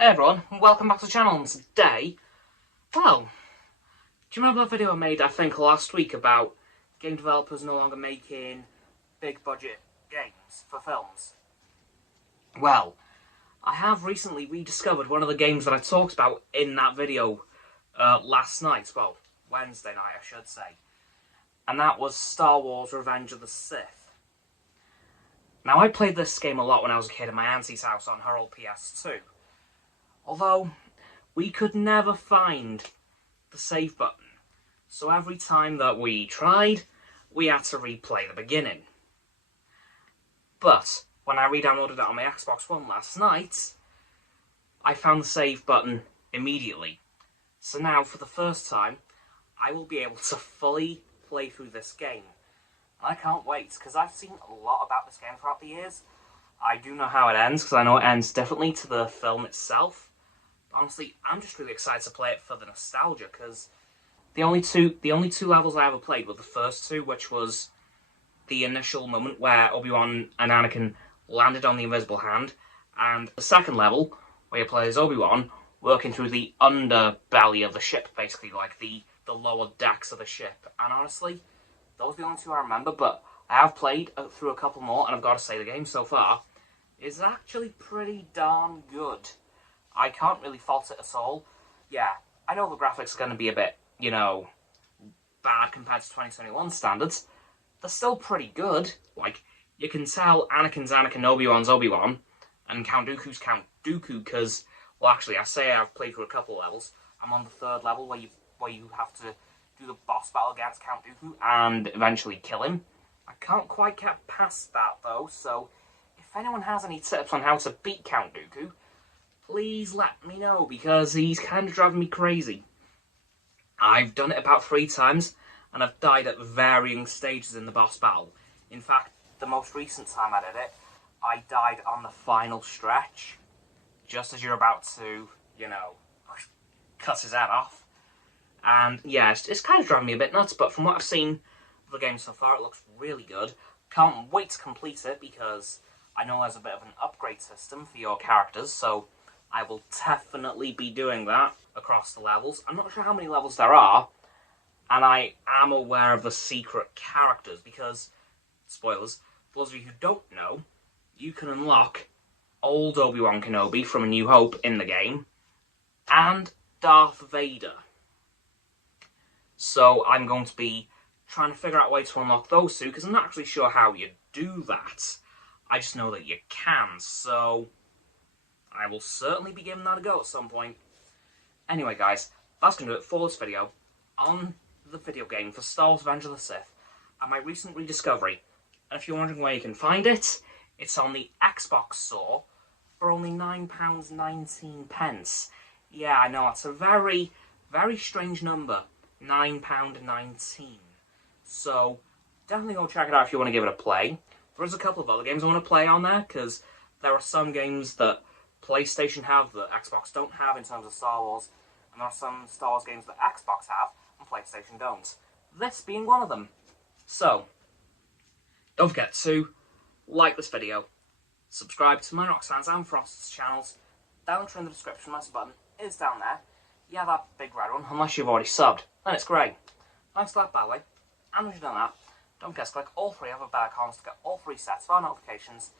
Hey everyone, welcome back to the channel, and today, well, do you remember that video I made, I think, last week about game developers no longer making big budget games for films? Well, I have recently rediscovered one of the games that I talked about in that video last night, well, Wednesday night I should say, and that was Star Wars Revenge of the Sith. Now, I played this game a lot when I was a kid at my auntie's house on her old PS2. Although, we could never find the save button, so every time that we tried, we had to replay the beginning. But, when I re-downloaded it on my Xbox One last night, I found the save button immediately. So now, for the first time, I will be able to fully play through this game. And I can't wait, because I've seen a lot about this game throughout the years. I do know how it ends, because I know it ends differently to the film itself. Honestly, I'm just really excited to play it for the nostalgia, because the only two levels I ever played were the first two, which was the initial moment where Obi-Wan and Anakin landed on the Invisible Hand, and the second level, where you play as Obi-Wan, working through the underbelly of the ship, basically, like the lower decks of the ship. And honestly, those are the only two I remember, but I have played through a couple more, and I've got to say, the game so far is actually pretty darn good. I can't really fault it at all. Yeah, I know the graphics are going to be a bit, bad compared to 2021 standards. They're still pretty good. Like, you can tell Anakin's Anakin, Obi-Wan's Obi-Wan, and Count Dooku's Count Dooku, because, well, actually, I say I've played through a couple of levels. I'm on the third level where you have to do the boss battle against Count Dooku and eventually kill him. I can't quite get past that, though, so if anyone has any tips on how to beat Count Dooku, please let me know, because he's kind of driving me crazy. I've done it about 3 times, and I've died at varying stages in the boss battle. In fact, the most recent time I did it, I died on the final stretch, just as you're about to, cut his head off. And yeah, it's kind of driving me a bit nuts, but from what I've seen of the game so far, it looks really good. Can't wait to complete it, because I know there's a bit of an upgrade system for your characters, so I will definitely be doing that across the levels. I'm not sure how many levels there are, and I am aware of the secret characters, because, spoilers, for those of you who don't know, you can unlock old Obi-Wan Kenobi from A New Hope in the game, and Darth Vader. So I'm going to be trying to figure out a way to unlock those two, because I'm not actually sure how you do that. I just know that you can, so I will certainly be giving that a go at some point. Anyway, guys, that's going to do it for this video on the video game for Star Wars Revenge of the Sith and my recent rediscovery. And if you're wondering where you can find it, it's on the Xbox store for only £9.19. Yeah, I know, it's a very, very strange number, £9.19. So, definitely go check it out if you want to give it a play. There is a couple of other games I want to play on there, because there are some games that PlayStation have that Xbox don't have in terms of Star Wars, and there are some Star Wars games that Xbox have and PlayStation don't. This being one of them. So, don't forget to like this video, subscribe to my Roxanne's and Frost's channels, down in the description, my button is down there. Yeah, that big red one, unless you've already subbed, then it's great. Thanks for that, by the way. And once you've done that, don't forget to click all 3 other bell icons to get all 3 sets of our notifications.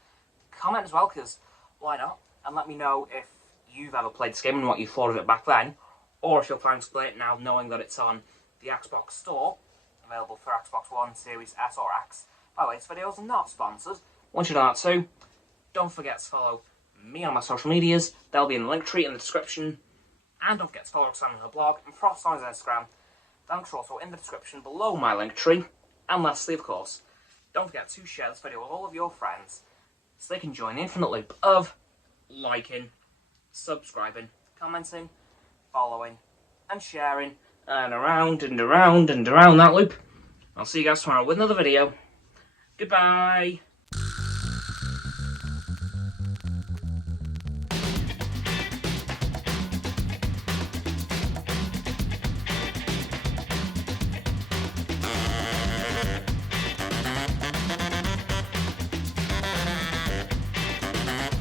Comment as well, because why not? And let me know if you've ever played this game and what you thought of it back then, or if you're planning to play it now knowing that it's on the Xbox store, available for Xbox One, Series S or X. By the way, this video is not sponsored. Once you've done that too, don't forget to follow me on my social medias. They'll be in the link tree in the description. And don't forget to follow Roxanne on her blog and Frost on his Instagram. Links are also in the description below my link tree. And lastly, of course, don't forget to share this video with all of your friends, so they can join the infinite loop of liking, subscribing, commenting, following, and sharing, and around and around and around that loop. I'll see you guys tomorrow with another video. Goodbye!